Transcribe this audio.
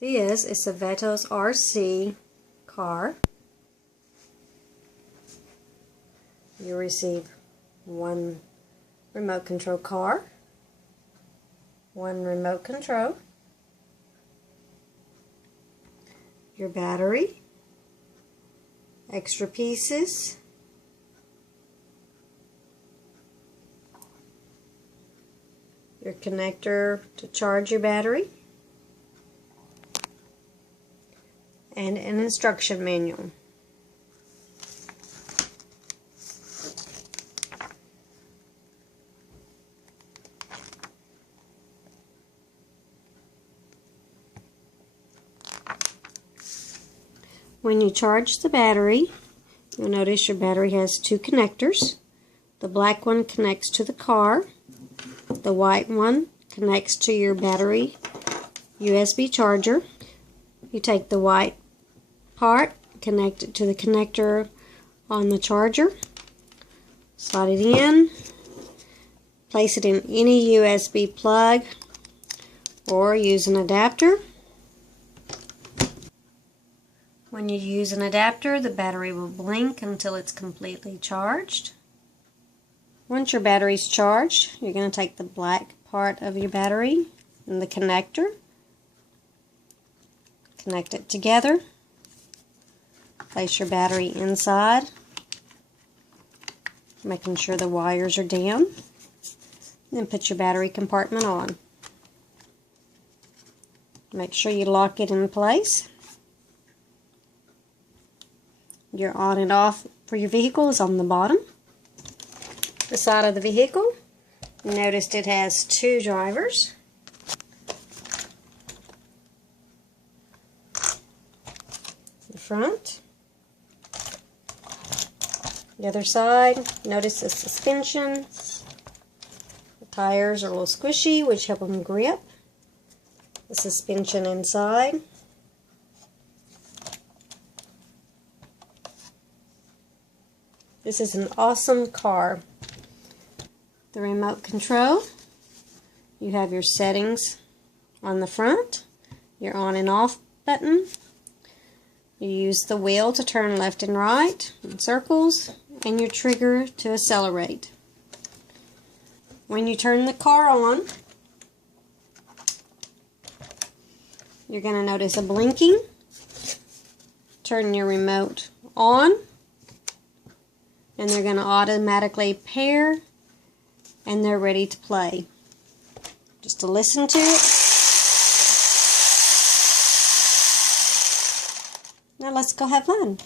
This is a Vatos RC car. You receive one remote control car, one remote control, your battery, extra pieces, your connector to charge your battery, and an instruction manual. When you charge the battery, you'll notice your battery has two connectors. The black one connects to the car. The white one connects to your battery USB charger. You take the white part, connect it to the connector on the charger, slide it in, place it in any USB plug or use an adapter. When you use an adapter, the battery will blink until it's completely charged. Once your battery's charged, you're going to take the black part of your battery and the connector, connect it together, place your battery inside, making sure the wires are down, then put your battery compartment on. Make sure you lock it in place. Your on and off for your vehicle is on the bottom. The side of the vehicle, noticed it has two drivers. The front. The other side, notice the suspension. The tires are a little squishy, which help them grip. The suspension inside. This is an awesome car. The remote control, you have your settings on the front, your on and off button. You use the wheel to turn left and right in circles, and your trigger to accelerate. When you turn the car on, you're going to notice a blinking. Turn your remote on, and they're going to automatically pair, and they're ready to play. Just to listen to it. Now let's go have fun.